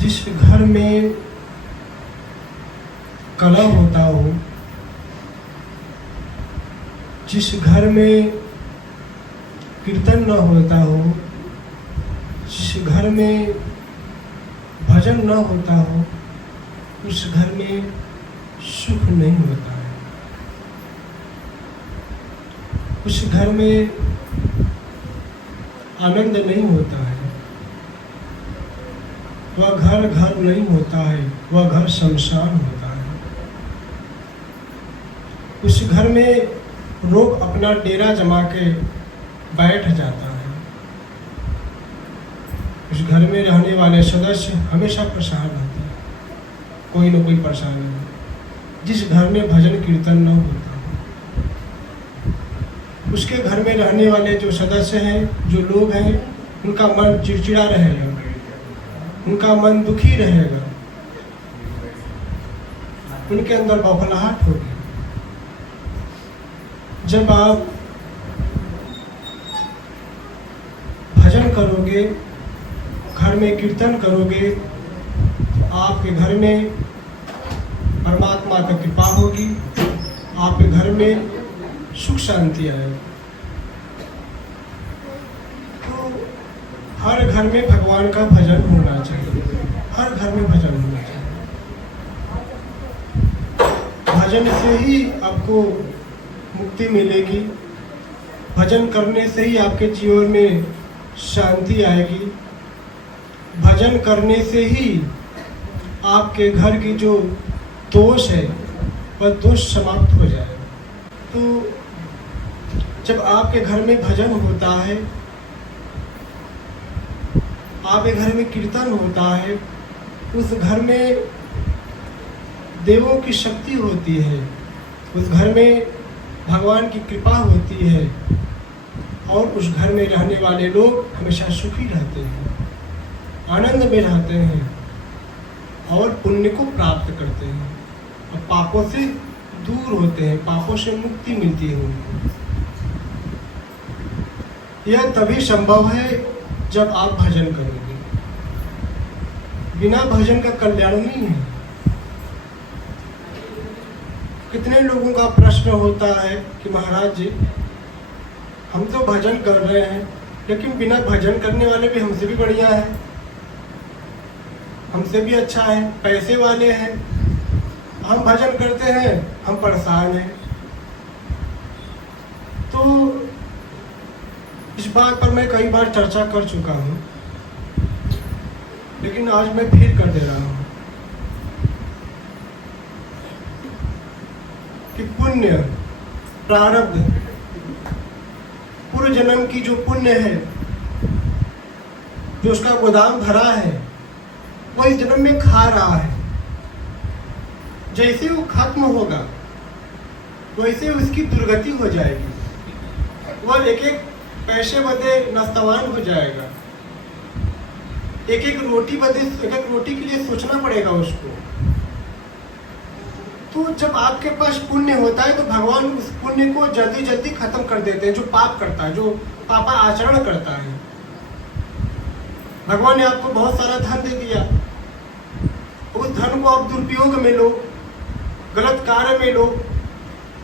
जिस घर में कलह होता हो, जिस घर में कीर्तन न होता हो, जिस घर में भजन न होता हो, उस घर में सुख नहीं होता है। उस घर में आनंद नहीं होता है। वह घर घर नहीं होता है, वह घर शमशान होता है। उस घर में लोग अपना डेरा जमा के बैठ जाता है। उस घर में रहने वाले सदस्य हमेशा परेशान रहते हैं, कोई न कोई परेशानी है। जिस घर में भजन कीर्तन न होता, उसके घर में रहने वाले जो सदस्य हैं, जो लोग हैं, उनका मन चिड़चिड़ा रहेगा, उनका मन दुखी रहेगा, उनके अंदर बौखलाहट होगी। जब आप भजन करोगे, घर में कीर्तन करोगे, तो आपके घर में परमात्मा की कृपा होगी, आपके घर में सुख शांति आएगी। तो हर घर में भगवान का भजन होना चाहिए, हर घर में भजन होना चाहिए। भजन से ही आपको मुक्ति मिलेगी, भजन करने से ही आपके जीवन में शांति आएगी, भजन करने से ही आपके घर की जो दोष है वह दोष समाप्त हो जाएगा। तो जब आपके घर में भजन होता है, आपके घर में कीर्तन होता है, उस घर में देवों की शक्ति होती है, उस घर में भगवान की कृपा होती है, और उस घर में रहने वाले लोग हमेशा सुखी रहते हैं, आनंद में रहते हैं और पुण्य को प्राप्त करते हैं और पापों से दूर होते हैं, पापों से मुक्ति मिलती है उनको। यह तभी संभव है जब आप भजन करोगे। बिना भजन का कल्याण नहीं है। कितने लोगों का प्रश्न होता है कि महाराज जी, हम तो भजन कर रहे हैं, लेकिन बिना भजन करने वाले भी हमसे भी बढ़िया है, हमसे भी अच्छा है, पैसे वाले हैं, हम भजन करते हैं, हम परेशान हैं। तो इस बात पर मैं कई बार चर्चा कर चुका हूँ, लेकिन आज मैं फिर कर दे रहा हूँ कि पुण्य, प्रारब्ध, पूर्व जन्म की जो पुण्य है, जो उसका गोदाम भरा है, वो इस जन्म में खा रहा है। जैसे वो खत्म होगा वैसे उसकी दुर्गति हो जाएगी, वह एक एक पैसे बदे नस्तवान हो जाएगा, एक एक रोटी बदे, एक एक रोटी के लिए सोचना पड़ेगा उसको। तो जब आपके पास पुण्य होता है तो भगवान उस पुण्य को जल्दी जल्दी खत्म कर देते हैं। जो पाप करता है, जो पापा आचरण करता है, भगवान ने आपको बहुत सारा धन दे दिया, उस धन को आप दुरुपयोग में लो, गलत कार्य में लो,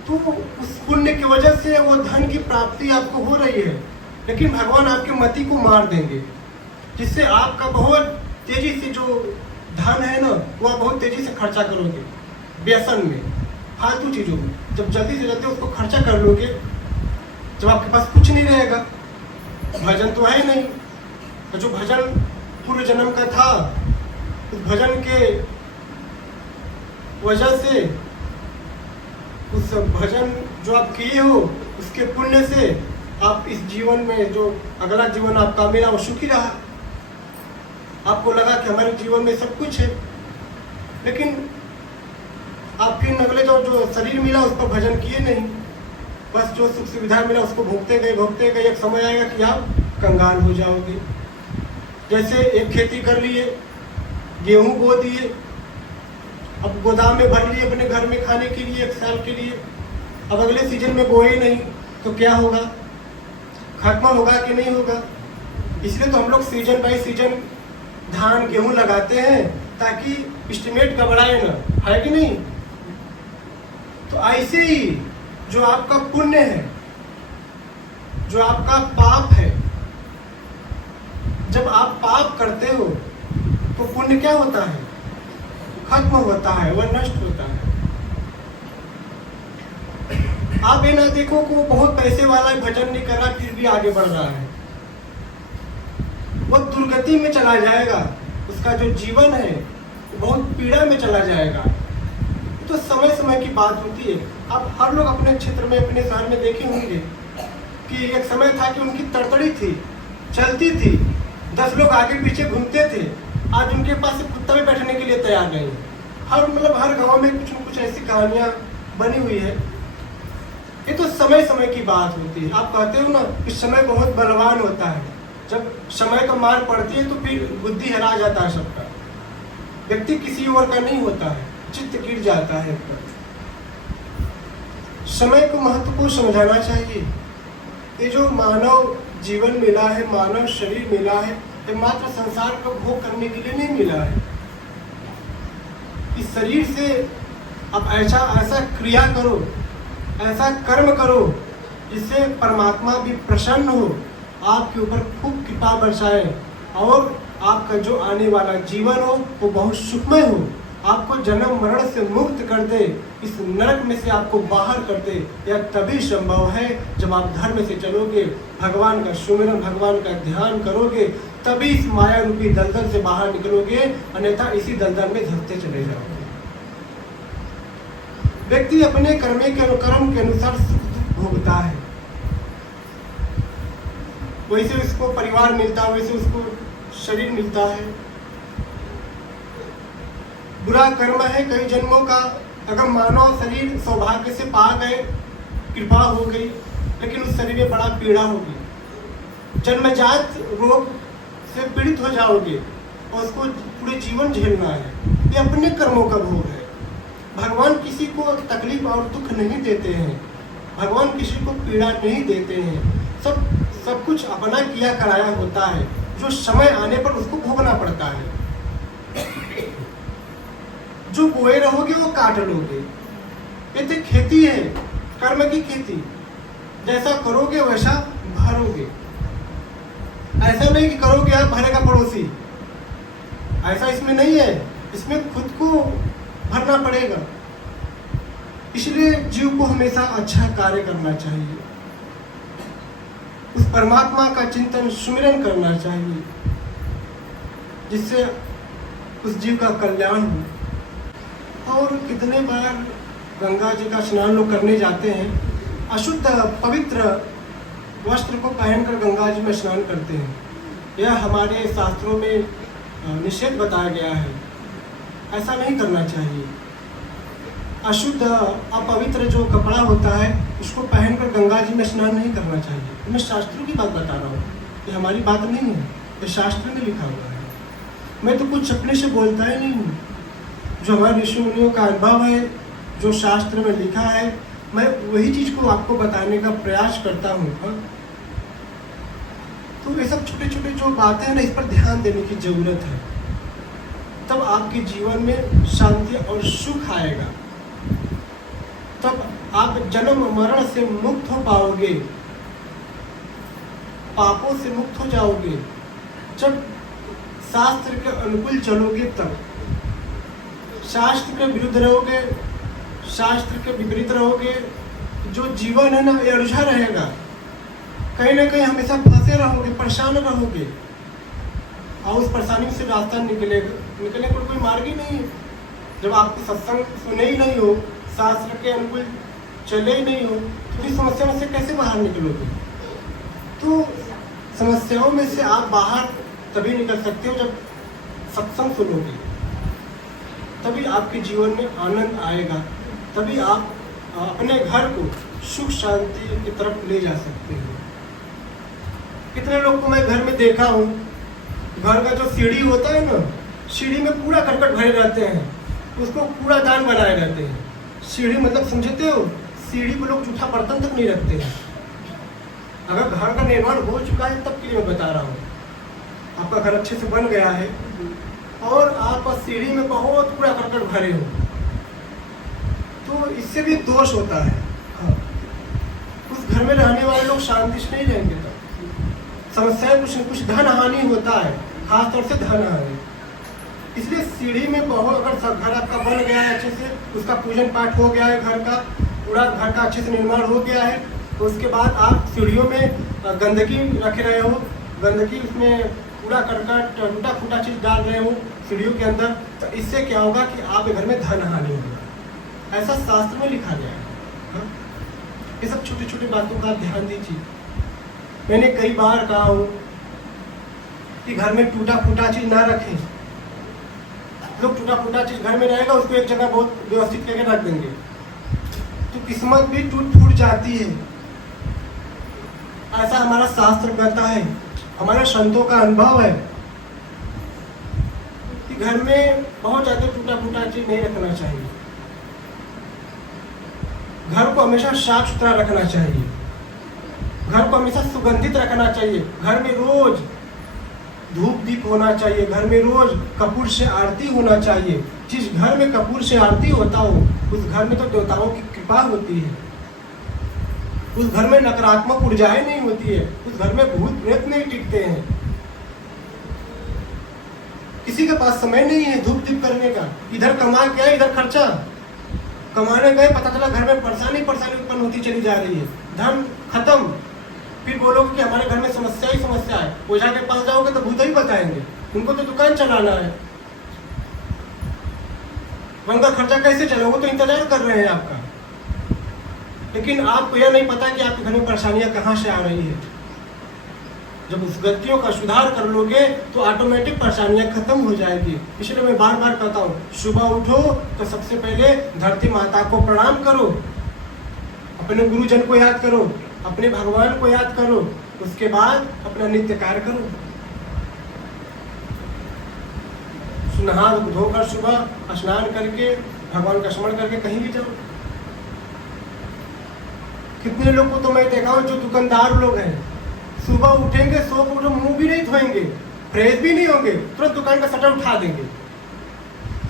तो उस पुण्य की वजह से वो धन की प्राप्ति आपको हो रही है, लेकिन भगवान आपके मति को मार देंगे, जिससे आपका बहुत तेजी से जो धन है ना, वह बहुत तेजी से खर्चा करोगे व्यसन में, फालतू चीजों में। जब जल्दी से जल्दी उसको खर्चा कर लोगे, जब आपके पास कुछ नहीं रहेगा, भजन तो है नहीं, तो जो भजन पूर्व जन्म का था, उस भजन के वजह से, उस भजन जो आप किए हो, उसके पुण्य से आप इस जीवन में जो अगला जीवन आपका मिला वो सुखी रहा। आपको लगा कि हमारे जीवन में सब कुछ है, लेकिन आपके अगले जो शरीर मिला उस पर भजन किए नहीं, बस जो सुख सुविधा मिला उसको भोगते गए। एक समय आएगा कि आप कंगाल हो जाओगे। जैसे एक खेती कर लिए, गेहूं बो दिए, अब गोदाम में भर लिए अपने घर में खाने के लिए 1 साल के लिए, अब अगले सीजन में बोए नहीं तो क्या होगा, खत्म होगा कि नहीं होगा। इसलिए तो हम लोग सीजन बाई सीजन धान गेहूं लगाते हैं ताकि एस्टिमेट गड़बड़ाए ना, है कि नहीं? तो ऐसे ही जो आपका पुण्य है, जो आपका पाप है, जब आप पाप करते हो तो पुण्य क्या होता है? खत्म होता है, वह नष्ट होता है। आप ये ना देखो कि वो बहुत पैसे वाला है, भजन नहीं कर रहा फिर भी आगे बढ़ रहा है, वो दुर्गति में चला जाएगा, उसका जो जीवन है वो बहुत पीड़ा में चला जाएगा। तो समय समय की बात होती है। आप हर लोग अपने क्षेत्र में, अपने शहर में देखे होंगे कि एक समय था कि उनकी तड़तड़ी थी, चलती थी, 10 लोग आगे पीछे घूमते थे। आज उनके पास एक कुत्ता भी बैठने के लिए तैयार नहीं है। हर गांव में कुछ न कुछ ऐसी कहानियां बनी हुई है। ये तो समय समय की बात होती है। आप कहते हो ना कि समय बहुत बलवान होता है, जब समय का मार पड़ती है तो फिर बुद्धि हरा जाता है सबका, व्यक्ति किसी और का नहीं होता है, चित्त गिर जाता है। समय को महत्व को समझाना चाहिए। ये जो मानव जीवन मिला है, मानव शरीर मिला है, ये मात्र संसार का भोग करने के लिए नहीं मिला है। इस शरीर से आप ऐसा क्रिया करो, ऐसा कर्म करो जिससे परमात्मा भी प्रसन्न हो, आपके ऊपर खूब कृपा बरसाए और आपका जो आने वाला जीवन हो वो बहुत सुखमय हो, आपको जन्म मरण से मुक्त कर दे, इस नरक में से आपको बाहर कर दे। यह तभी संभव है जब आप धर्म से चलोगे, भगवान का सुमिरन, भगवान का ध्यान करोगे, तभी इस माया रूपी दलदल से बाहर निकलोगे, अन्यथा इसी दलदल में धंसते चले जाओगे। व्यक्ति अपने कर्म के अनुसार सुख दुख भोगता है, वैसे उसको परिवार मिलता है, वैसे उसको शरीर मिलता है। बुरा कर्म है कई जन्मों का, अगर मानव शरीर सौभाग्य से पा गए, कृपा हो गई, लेकिन उस शरीर में बड़ा पीड़ा होगी, जन्मजात रोग से पीड़ित हो जाओगे और उसको पूरे जीवन झेलना है। ये अपने कर्मों का भोग है। भगवान किसी को तकलीफ और दुख नहीं देते हैं, भगवान किसी को पीड़ा नहीं देते हैं। सब कुछ अपना किया कराया होता है, जो समय आने पर उसको भोगना पड़ता है। जो बोए रहोगे वो काट लोगे। ये तो खेती है, कर्म की खेती, जैसा करोगे वैसा भरोगे। ऐसा नहीं कि करोगे आप भरेगा पड़ोसी, ऐसा इसमें नहीं है। इसमें खुद को भरना पड़ेगा। इसलिए जीव को हमेशा अच्छा कार्य करना चाहिए, उस परमात्मा का चिंतन सुमिरन करना चाहिए, जिससे उस जीव का कल्याण हो। और कितने बार गंगा जी का स्नान लोग करने जाते हैं, अशुद्ध पवित्र वस्त्र को पहनकर गंगा जी में स्नान करते हैं। यह हमारे शास्त्रों में निषेध बताया गया है, ऐसा नहीं करना चाहिए। अशुद्ध अपवित्र जो कपड़ा होता है उसको पहनकर गंगा जी में स्नान नहीं करना चाहिए। मैं शास्त्रों की बात बता रहा हूँ, ये हमारी बात नहीं है, ये शास्त्र में लिखा हुआ है। मैं तो कुछ अपने से बोलता ही नहीं हूँ, जो हमारे ऋषि मुनियों का अनुभव है, जो शास्त्र में लिखा है, मैं वही चीज़ को आपको बताने का प्रयास करता हूँ। तो ये सब छोटे छोटे जो बातें हैं ना, इस पर ध्यान देने की ज़रूरत है, तब आपके जीवन में शांति और सुख आएगा, तब आप जन्म मरण से मुक्त हो पाओगे, पापों से मुक्त हो जाओगे। जब शास्त्र के अनुकूल चलोगे, तब शास्त्र के विरुद्ध रहोगे, शास्त्र के विपरीत रहोगे, जो जीवन है ना ये उलझा रहेगा, कहीं ना कहीं हमेशा फंसे रहोगे, परेशान रहोगे, और उस परेशानी से रास्ता निकलने का कोई मार्ग ही नहीं है। जब आपको सत्संग सुने ही नहीं हो, शास्त्र के अनुकूल चले ही नहीं हो, तो इस समस्या में से कैसे बाहर निकलोगे? तो समस्याओं में से आप बाहर तभी निकल सकते हो जब सत्संग सुनोगे, तभी आपके जीवन में आनंद आएगा, तभी आप अपने घर को सुख शांति की तरफ ले जा सकते हो। कितने लोग को मैं घर में देखा हूँ, घर का जो सीढ़ी होता है ना, सीढ़ी में पूरा करकट भरे रहते हैं, उसको कूड़ा दान बनाए रहते हैं। सीढ़ी मतलब समझते हो, सीढ़ी पर लोग जूठा बर्तन तक नहीं रखते हैं। अगर घर का निर्माण हो चुका है तब के लिए मैं बता रहा हूँ। आपका घर अच्छे से बन गया है और आप सीढ़ी में बहुत कूड़ा करकट भरे हो, तो इससे भी दोष होता है। हाँ, उस घर में रहने वाले लोग शांति से नहीं रहेंगे, तो समस्याएं कुछ न कुछ धन हानि होता है, खासतौर से धन हानि। इसलिए सीढ़ी में बहुत, अगर सब घर आपका बन गया है अच्छे से, उसका पूजन पाठ हो गया है, घर का पूरा घर का अच्छे से निर्माण हो गया है, तो उसके बाद आप सीढ़ियों में गंदगी रख रहे हो, गंदगी उसमें कूड़ा करकट टूटा फूटा चीज़ डाल रहे हो सीढ़ियों के अंदर, तो इससे क्या होगा कि आपके घर में धन हानि होगा, ऐसा शास्त्र में लिखा गया है। हाँ? ये सब छोटी छोटी बातों का ध्यान दीजिए। मैंने कई बार कहा हो कि घर में टूटा फूटा चीज़ ना रखें। लोग टूटा फूटा चीज़ घर में रहेगा, उसको एक जगह बहुत व्यवस्थित करके रख देंगे, तो किस्मत भी टूट फूट जाती है। ऐसा हमारा शास्त्र कहता है, हमारे संतों का अनुभव है कि घर में बहुत ज़्यादा टूटा फूटा चीज नहीं रखना चाहिए। घर को हमेशा साफ सुथरा रखना चाहिए, घर को हमेशा सुगंधित रखना चाहिए, घर में रोज धूप दीप होना चाहिए, घर में रोज कपूर से आरती होना चाहिए। जिस घर में कपूर से आरती होता हो उस घर में तो देवताओं की कृपा होती है, उस घर में नकारात्मक ऊर्जाएं नहीं होती है, उस घर में भूत प्रेत नहीं टिकते हैं। किसी के पास समय नहीं है धूप दीप करने का, इधर कमा के इधर खर्चा, कमाने गए पता चला घर में परेशानी उत्पन्न होती चली जा रही है, धन खत्म, फिर बोलोगे कि हमारे घर में समस्या ही समस्या है। ओझा के पास जाओगे तो भूत ही बताएंगे, उनको तो दुकान चलाना है, उनका खर्चा कैसे चलोगे, तो इंतजार कर रहे हैं आपका। लेकिन आपको यह नहीं पता कि आपके घर में परेशानियां कहाँ से आ रही है। जब उस गलतियों का सुधार कर लोगे तो ऑटोमेटिक परेशानियां खत्म हो जाएगी। इसलिए मैं बार बार कहता हूँ, सुबह उठो तो सबसे पहले धरती माता को प्रणाम करो, अपने गुरुजन को याद करो, अपने भगवान को याद करो, उसके बाद अपना नित्य कार्य करो। नहा धोकर सुबह स्नान करके भगवान का स्मरण करके कहीं भी जाओ। कितने लोग को तो मैं देखा हूँ जो दुकानदार लोग हैं, सुबह उठेंगे सो के उठे मुंह भी नहीं धोएंगे, फ्रेश भी नहीं होंगे, तुरंत दुकान का शटर उठा देंगे।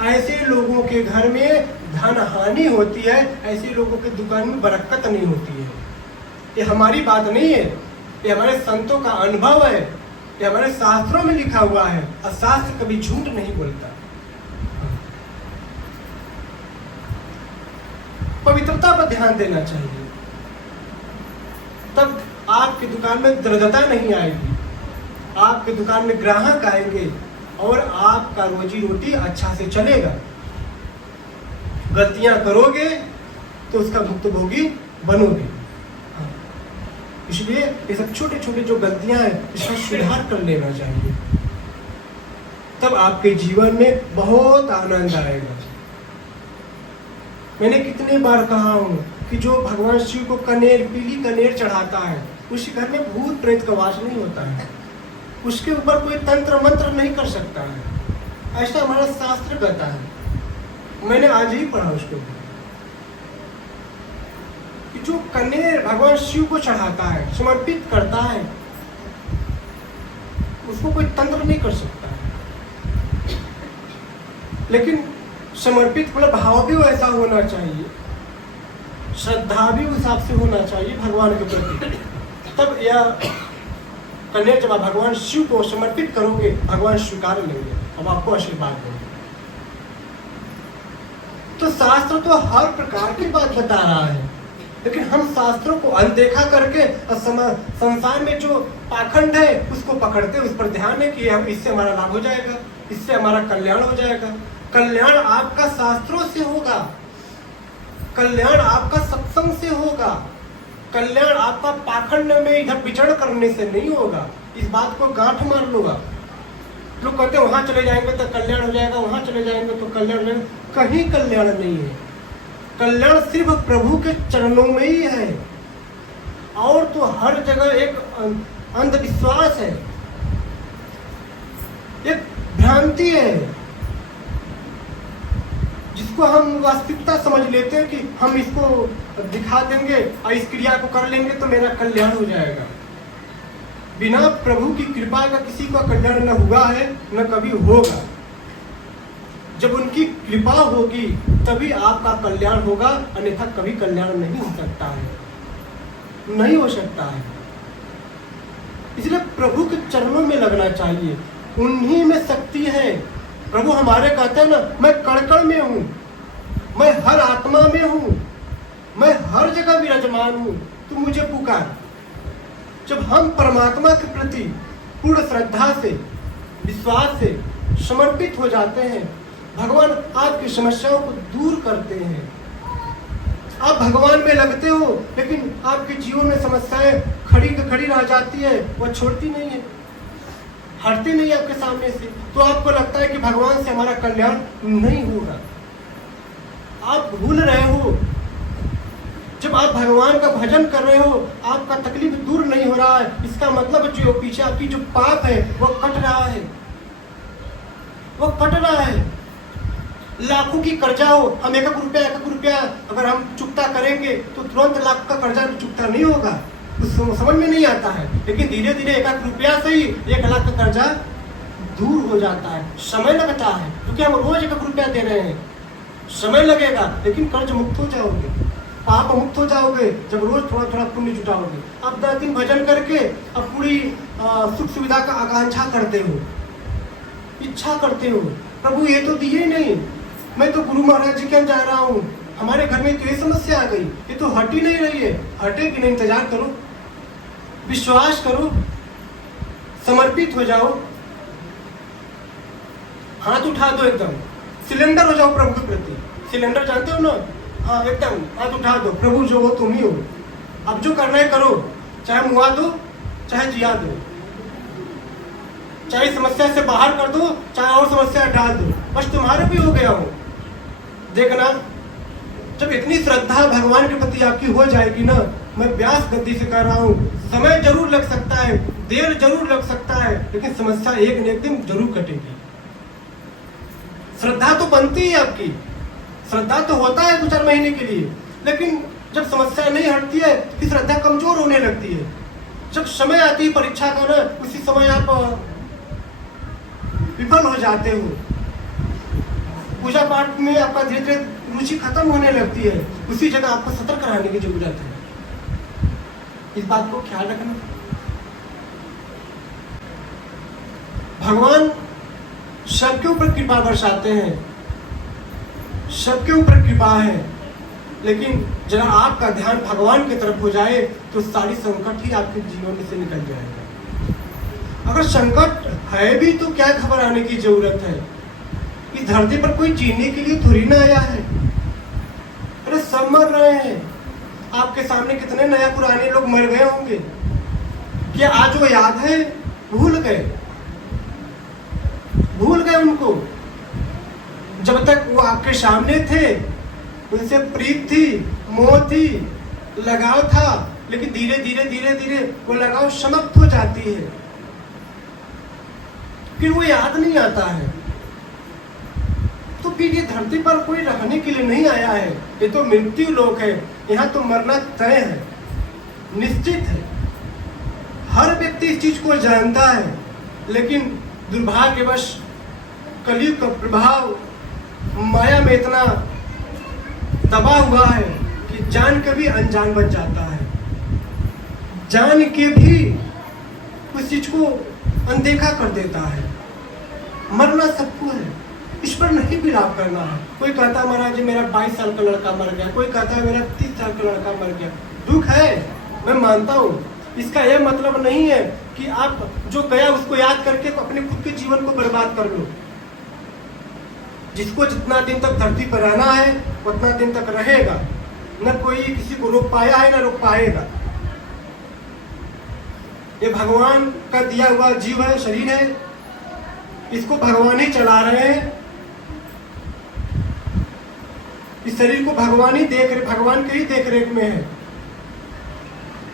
ऐसे लोगों के घर में धन हानि होती है, ऐसे लोगों के दुकान में बरकत नहीं होती है। ये हमारी बात नहीं है, ये हमारे संतों का अनुभव है, ये हमारे शास्त्रों में लिखा हुआ है, और शास्त्र कभी झूठ नहीं बोलता। पवित्रता पर ध्यान देना चाहिए, तब आपकी दुकान में दरिद्रता नहीं आएगी, आपकी दुकान में ग्राहक आएंगे और आपका रोजी रोटी अच्छा से चलेगा। गलतियां करोगे तो उसका भुक्तभोगी बनोगे। इसलिए ये सब छोटे छोटे जो गलतियां हैं इसका सुधार कर लेना चाहिए, तब आपके जीवन में बहुत आनंद आएगा। मैंने कितने बार कहा हूं कि जो भगवान शिव को कनेर, पीली कनेर चढ़ाता है, उस घर में भूत प्रेत का वास नहीं होता है, उसके ऊपर कोई तंत्र मंत्र नहीं कर सकता है, ऐसा हमारा शास्त्र कहता है। मैंने आज ही पढ़ा उसको कि जो कनेर भगवान शिव को चढ़ाता है, समर्पित करता है, उसको कोई तंत्र नहीं कर सकता है। लेकिन समर्पित मतलब भाव भी वैसा होना चाहिए, श्रद्धा भी उस हिसाब से होना चाहिए भगवान के प्रति। तब यह कन्या जब आप भगवान शिव को समर्पित करोगे, भगवान स्वीकार लेंगे और आपको आशीर्वाद देंगे। तो शास्त्र तो हर प्रकार की बात बता रहा है, लेकिन हम शास्त्रों को अनदेखा करके और संसार में जो पाखंड है उसको पकड़ते, उस पर ध्यान है कि हम इससे हमारा लाभ हो जाएगा, इससे हमारा कल्याण हो जाएगा। कल्याण आपका शास्त्रों से होगा, कल्याण आपका सत्संग से होगा, कल्याण आपका पाखंड में इधर विचरण करने से नहीं होगा। इस बात को गांठ मार लो आप। लोग कहते हैं वहां चले जाएंगे तो कल्याण हो जाएगा, वहां चले जाएंगे तो कल्याण हो जाएगा। कहीं कल्याण नहीं है, कल्याण सिर्फ प्रभु के चरणों में ही है। और तो हर जगह एक अंधविश्वास है, एक भ्रांति है, जिसको हम वास्तविकता समझ लेते हैं कि हम इसको दिखा देंगे और इस क्रिया को कर लेंगे तो मेरा कल्याण हो जाएगा। बिना प्रभु की कृपा का किसी का कल्याण न हुआ है न कभी होगा। जब उनकी कृपा होगी तभी आपका कल्याण होगा, अन्यथा कभी कल्याण नहीं हो सकता है, नहीं हो सकता है। इसलिए प्रभु के चरणों में लगना चाहिए, उन्हीं में शक्ति है। प्रभु हमारे कहते हैं ना, मैं कण-कण में हूँ, मैं हर आत्मा में हूँ, मैं हर जगह विराजमान हूँ, तू मुझे पुकार। जब हम परमात्मा के प्रति पूर्ण श्रद्धा से, विश्वास से समर्पित हो जाते हैं, भगवान आपकी समस्याओं को दूर करते हैं। आप भगवान में लगते हो, लेकिन आपके जीवन में समस्याएं खड़ी की खड़ी रह जाती है, वो छोड़ती नहीं है, हटती नहीं है आपके सामने से। तो आपको लगता है कि भगवान से हमारा कल्याण नहीं होगा। आप भूल रहे हो, जब आप भगवान का भजन कर रहे हो, आपका तकलीफ दूर नहीं हो रहा है, इसका मतलब जो पीछे आपकी जो पाप है वो कट रहा है, वो कट रहा है। लाखों की कर्जा हो, हम एक रुपया अगर हम चुकता करेंगे तो तुरंत लाख का कर्जा चुकता नहीं होगा, तो समझ में नहीं आता है। लेकिन धीरे धीरे 1 रुपया से ही 1 लाख का कर्जा दूर हो जाता है। समय लगता है, क्योंकि हम रोज 1 रुपया दे रहे हैं, समय लगेगा, लेकिन कर्ज मुक्त हो जाओगे, पाप मुक्त हो जाओगे जब रोज थोड़ा थोड़ा पुण्य जुटाओगे। अब 10 दिन भजन करके अब पूरी सुख सुविधा का आकांक्षा करते हो, इच्छा करते हो, प्रभु ये तो दिए नहीं, मैं तो गुरु महाराज जी के यहाँ जा रहा हूँ, हमारे घर में तो ये समस्या आ गई, ये तो हट ही नहीं रही है। हटेगी नहीं, इंतजार करो, विश्वास करो, समर्पित हो जाओ, हाथ उठा दो, एकदम सिलेंडर हो जाओ प्रभु के प्रति। सिलेंडर जानते हो ना, हाँ, एकदम हाथ उठा दो, प्रभु जो हो तुम ही हो, अब जो करना है करो, चाहे मुआ दो चाहे जिया दो, चाहे समस्या से बाहर कर दो चाहे और समस्या डाल दो, बस तुम्हारे भी हो गया हो। देखना, जब इतनी श्रद्धा भगवान के प्रति आपकी हो जाएगी ना, मैं व्यास गद्दी से कह रहा हूँ, समय जरूर लग सकता है, देर जरूर लग सकता है, लेकिन समस्या एक न एक दिन जरूर कटेगी। श्रद्धा तो बनती है आपकी, श्रद्धा तो होता है 2-4 महीने के लिए, लेकिन जब समस्या नहीं हटती है तो श्रद्धा कमजोर होने लगती है। जब समय आती है परीक्षा का ना, उसी समय आप विफल हो जाते हो, पूजा पाठ में आपका धीरे धीरे रुचि खत्म होने लगती है, उसी जगह आपको सतर्क रहने की जरूरत है। इस बात को ख्याल रखना। भगवान सबके ऊपर कृपा बरसाते हैं, सबके ऊपर कृपा है, लेकिन जरा आपका ध्यान भगवान की तरफ हो जाए तो सारी संकट ही आपके जीवन से निकल जाएगा। अगर संकट है भी तो क्या घबराने की जरूरत है, इस धरती पर कोई जीने के लिए थोड़ी ना आया है। अरे सब मर रहे हैं, आपके सामने कितने नया पुराने लोग मर गए होंगे, क्या आज वो याद है? भूल गए उनको। जब तक वो आपके सामने थे उनसे प्रीत थी, मोह थी, लगाव था, लेकिन धीरे धीरे वो लगाव समाप्त हो जाती है, फिर वो याद नहीं आता है। तो फिर ये धरती पर कोई रहने के लिए नहीं आया है, ये तो मृत्यु लोक है, यहाँ तो मरना तय है, निश्चित है। हर व्यक्ति इस चीज को जानता है, लेकिन दुर्भाग्यवश कलयुग का प्रभाव माया में इतना दबा हुआ है कि जान के भी अनजान बन जाता है, जान के भी उस चीज को अनदेखा कर देता है। मरना सबको है, इस पर नहीं विलाप करना है। कोई कहता है महाराज जी मेरा 22 साल का लड़का मर गया, कोई कहता है मेरा 30 साल का लड़का मर गया। दुख है, मैं मानता हूँ, इसका यह मतलब नहीं है कि आप जो गया उसको याद करके अपने खुद के जीवन को बर्बाद कर लो। जिसको जितना दिन तक धरती पर रहना है उतना दिन तक रहेगा, न कोई किसी को रोक पाया है न रोक पाएगा। ये भगवान का दिया हुआ जीव है, शरीर है, इसको भगवान ही चला रहे हैं, इस शरीर को भगवान के ही देख रेख में है।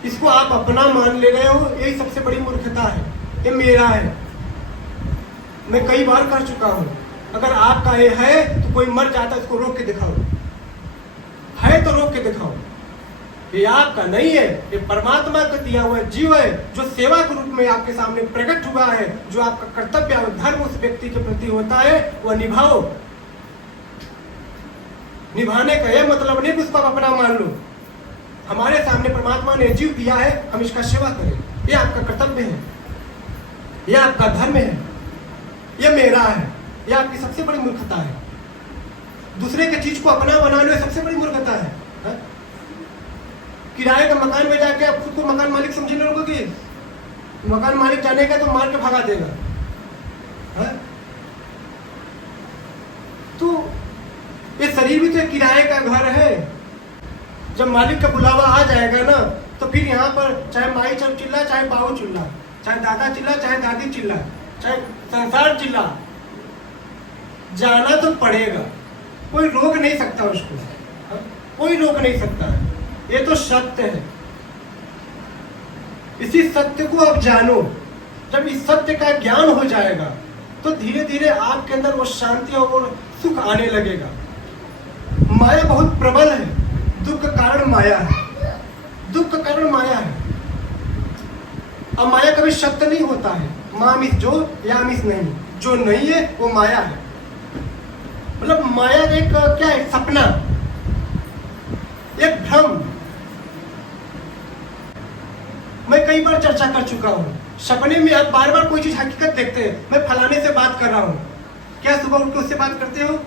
इसको आप अपना मान ले रहे हो, यही सबसे बड़ी मूर्खता है। ये मेरा है, मैं कई बार कर चुका हूँ। अगर आपका ये है तो कोई मर जाता, इसको रोक के दिखाओ, है तो रोक के दिखाओ। ये आपका नहीं है, ये परमात्मा का दिया हुआ जीव है जो सेवा के रूप में आपके सामने प्रकट हुआ है। जो आपका कर्तव्य और धर्म उस व्यक्ति के प्रति होता है वह निभाओ। निभाने का यह मतलब नहीं कि उसको आप अपना मान लो। हमारे सामने परमात्मा ने जीव दिया है, हम इसका सेवा करें, यह आपका कर्तव्य है, यह आपका धर्म है, यह मेरा है। यह आपकी सबसे बड़ी मूर्खता है। दूसरे की चीज को अपना बना लो, सबसे बड़ी मूर्खता है। किराए का मकान में जाके आप खुद को मकान मालिक समझने लगोगे कि मकान मालिक जानेगा तो मार के भगा देगा। तो ये शरीर भी तो एक किराए का घर है। जब मालिक का बुलावा आ जाएगा ना तो फिर यहाँ पर चाहे माई चिल्ला, चाहे बाबू चिल्ला, चाहे दादा चिल्ला, चाहे दादी चिल्ला, चाहे संसार चिल्ला, जाना तो पड़ेगा। कोई रोक नहीं सकता उसको, कोई रोक नहीं सकता है। ये तो सत्य है। इसी सत्य को आप जानो। जब इस सत्य का ज्ञान हो जाएगा तो धीरे धीरे आपके अंदर वो शांति और वो सुख आने लगेगा। माया बहुत प्रबल है, दुख का कारण माया है, दुख का कारण माया है। अब माया कभी सत्य नहीं होता है। मामिस जो या मिस नहीं, जो नहीं है वो माया है। मतलब माया एक क्या है? सपना, एक भ्रम। मैं कई बार चर्चा कर चुका हूँ। सपने में आप बार बार कोई चीज हकीकत देखते हैं। मैं फलाने से बात कर रहा हूँ, क्या सुबह उठ के उससे बात करते हो?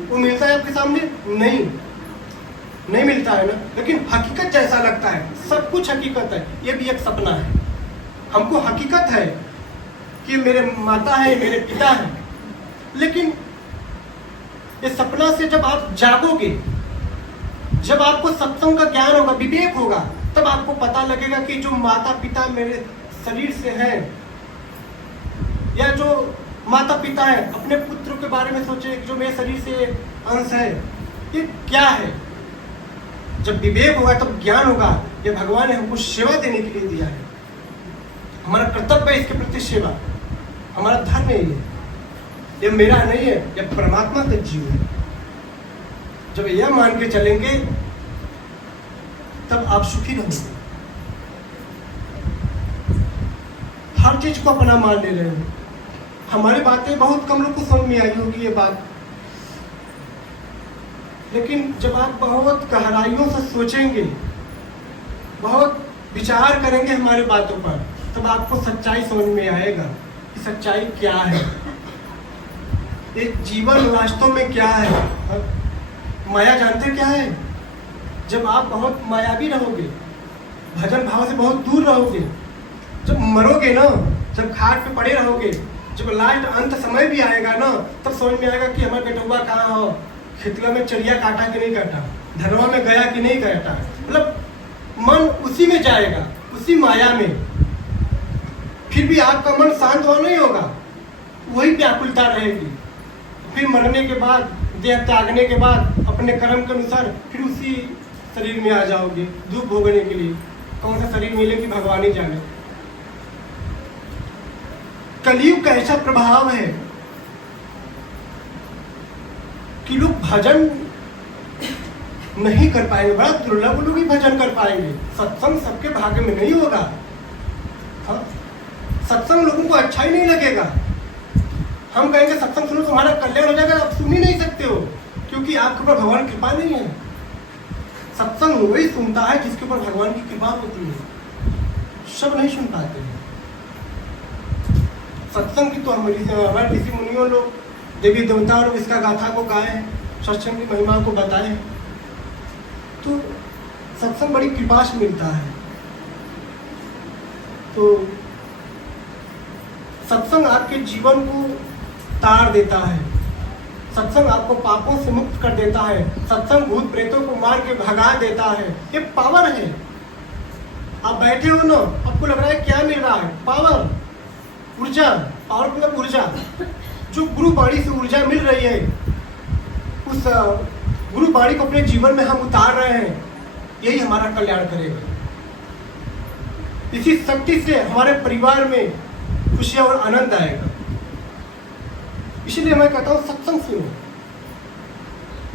वो मिलता है आपके सामने? नहीं मिलता है ना। लेकिन हकीकत जैसा लगता है, सब कुछ हकीकत है। ये भी एक सपना है। हमको हकीकत है कि मेरे माता है, मेरे पिता है, लेकिन इस सपना से जब आप जागोगे, जब आपको सत्संग का ज्ञान होगा, विवेक होगा, तब आपको पता लगेगा कि जो माता पिता मेरे शरीर से हैं, या जो माता पिता है अपने पुत्र के बारे में सोचे जो मेरे शरीर से अंश है, ये क्या है? जब विवेक होगा तब ज्ञान होगा। ये भगवान ने हमको सेवा देने के लिए दिया है। हमारा कर्तव्य है इसके प्रति सेवा, हमारा धर्म है ये मेरा नहीं है, ये परमात्मा का जीव है। जब यह मान के चलेंगे तब आप सुखी रहोगे। हर चीज को अपना मान ले रहे हो। हमारी बातें बहुत कम लोग को समझ में आई होगी ये बात, लेकिन जब आप बहुत गहराइयों से सोचेंगे, बहुत विचार करेंगे हमारी बातों पर, तब आपको सच्चाई समझ में आएगा कि सच्चाई क्या है, एक जीवन वास्तव में क्या है। माया जानते क्या है? जब आप बहुत मायावी रहोगे, भजन भाव से बहुत दूर रहोगे, जब मरोगे ना, जब खाट पे पड़े रहोगे, जब लास्ट अंत समय भी आएगा ना, तब समझ में आएगा कि हमारा बेटुआ कहाँ हो, खेतला में चरिया काटा कि नहीं काटा, धनवा में गया कि नहीं गया। मतलब मन उसी में जाएगा, उसी माया में। फिर भी आपका मन शांत हुआ नहीं होगा, वही व्याकुलता रहेगी। फिर मरने के बाद, देह त्यागने के बाद अपने कर्म के अनुसार फिर उसी शरीर में आ जाओगे दुख भोगने के लिए। कौन सा शरीर मिलेगी भगवान ही जाने। कलयुग का ऐसा प्रभाव है कि लोग भजन नहीं कर पाएंगे। बड़ा दुर्लभ लोग ही भजन कर पाएंगे। सत्संग सबके भाग्य में नहीं होगा। सत्संग लोगों को अच्छा ही नहीं लगेगा। हम कहेंगे सत्संग सुनो तुम्हारा कल्याण हो जाएगा, आप सुन ही नहीं सकते हो, क्योंकि आपके ऊपर भगवान की कृपा नहीं है। सत्संग वही सुनता है जिसके ऊपर भगवान की कृपा होती है। सब नहीं सुन पाते हैं सत्संग की। तो हमारे ऋषि मुनियों लोग, देवी देवता लोग इसका गाथा को गाए, सत्संग की महिमा को बताए। तो सत्संग बड़ी कृपा से मिलता है। तो सत्संग आपके जीवन को तार देता है। सत्संग आपको पापों से मुक्त कर देता है। सत्संग भूत प्रेतों को मार के भगा देता है। ये पावर है। आप बैठे हो ना, आपको लग रहा है क्या मिल रहा है? पावर, ऊर्जा। पावर मतलब ऊर्जा। जो गुरु वाणी से ऊर्जा मिल रही है, उस गुरु वाणी को अपने जीवन में हम उतार रहे हैं, यही हमारा कल्याण करेगा। इसी शक्ति से हमारे परिवार में खुशियां और आनंद आएगा। इसलिए मैं कहता हूँ सत्संग सुनो।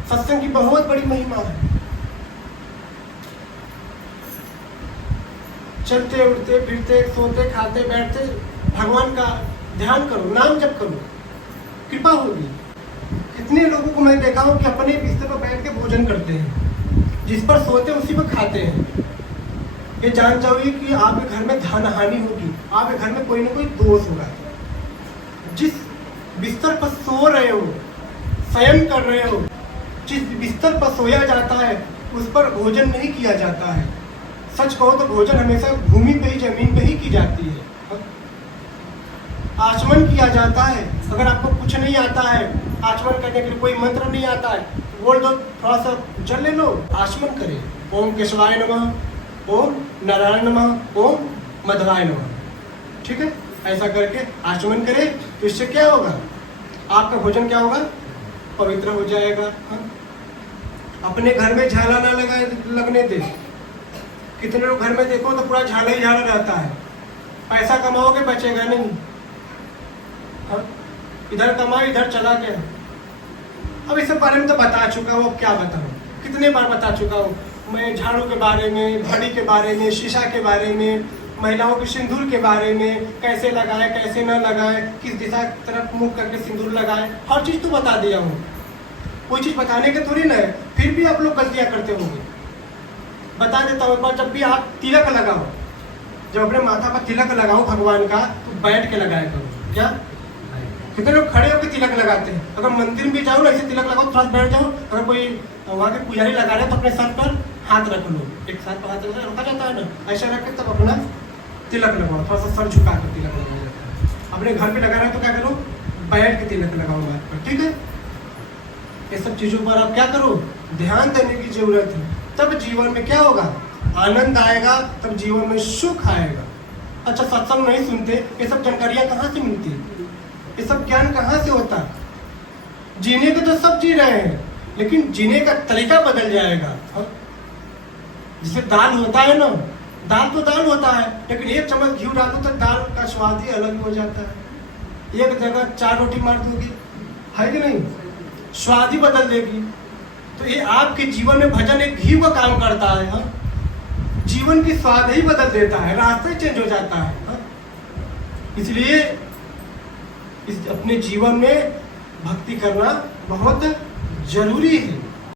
सत्संग की बहुत बड़ी महिमा है। चलते उठते फिरते सोते खाते बैठते भगवान का ध्यान करो, नाम जप करो, कृपा होगी। कितने लोगों को मैं देखा हूँ कि अपने बिस्तर पर बैठ के भोजन करते हैं, जिस पर सोते उसी पर खाते हैं। ये जान जाओगे कि आपके घर में धन हानि होगी, आपके घर में कोई ना कोई दोष होगा। जिस बिस्तर पर सो रहे हो, शयन कर रहे हो, जिस बिस्तर पर सोया जाता है उस पर भोजन नहीं किया जाता है। सच कहो तो भोजन हमेशा भूमि पे ही, जमीन पे ही की जाती है। आचमन किया जाता है। अगर आपको कुछ नहीं आता है, आचमन करने के लिए कोई मंत्र नहीं आता है, बोल दो, थोड़ा सा जल ले लो, आचमन करें। ओम केशवाय नमः, ओम नारायण नमः, ओम मधवाय नमः। ठीक है, ऐसा करके आचमन करें तो इससे क्या होगा, आपका भोजन क्या होगा, पवित्र हो जाएगा। अपने घर में झाला ना लगने दे। कितने लोग घर में देखो तो पूरा झाला ही झाला रहता है, पैसा कमाओगे बचेगा नहीं। इधर कमाओ इधर चला गया। अब इस बारे में तो बता चुका हूँ, क्या बताऊँ, कितने बार बता चुका हूँ मैं। झाड़ू के बारे में, घड़ी के बारे में, शीशा के बारे में, महिलाओं के सिंदूर के बारे में, कैसे लगाए कैसे न लगाए, किस दिशा की तरफ मुख करके सिंदूर लगाए, हर चीज़ तो बता दिया हूँ। कोई चीज़ बताने के थोड़ी ना है, फिर भी आप लोग गलतियाँ करते होंगे। बता देता हूँ एक बार, जब भी आप तिलक लगाओ, जब अपने माथा पर तिलक लगाओ भगवान का, तो बैठ के लगाया करो। क्या कितने लोग खड़े होकर तिलक लगाते हैं। अगर मंदिर में जाओ ना, ऐसे तिलक लगाओ, थोड़ा बैठ जाओ। अगर कोई वहाँ के पुजारी लगा रहे तो अपने सर पर हाथ रख लो, एक सर पर हाथ रखा जाता है ना, ऐसा रख के तब अपना तिलक लगाओ, थोड़ा सा सर झुका कर तिलक लगाया जाता है। अपने घर पे लगा रहे हो तो क्या करो, बैठ के तिलक लगाओ माथ पर। ठीक है, ये सब चीज़ों पर आप क्या करो, ध्यान देने की जरूरत है। तब जीवन में क्या होगा, आनंद आएगा, तब जीवन में सुख आएगा। अच्छा, सत्संग नहीं सुनते, ये सब जानकारियाँ कहाँ से मिलती है, ये सब ज्ञान कहाँ से होता है। जीने को तो सब जी रहे हैं, लेकिन जीने का तरीका बदल जाएगा। जैसे दाल होता है ना, दाल तो दाल होता है, लेकिन एक चम्मच घी डाल दो तो दाल का स्वाद ही अलग हो जाता है। एक जगह 4 रोटी मार दोगे, है कि नहीं, स्वाद ही बदल देगी। तो ये आपके जीवन में भजन एक घी का काम करता है। हाँ, जीवन की स्वाद ही बदल देता है, रास्ता ही चेंज हो जाता है। हाँ? इसलिए इस अपने जीवन में भक्ति करना बहुत जरूरी है।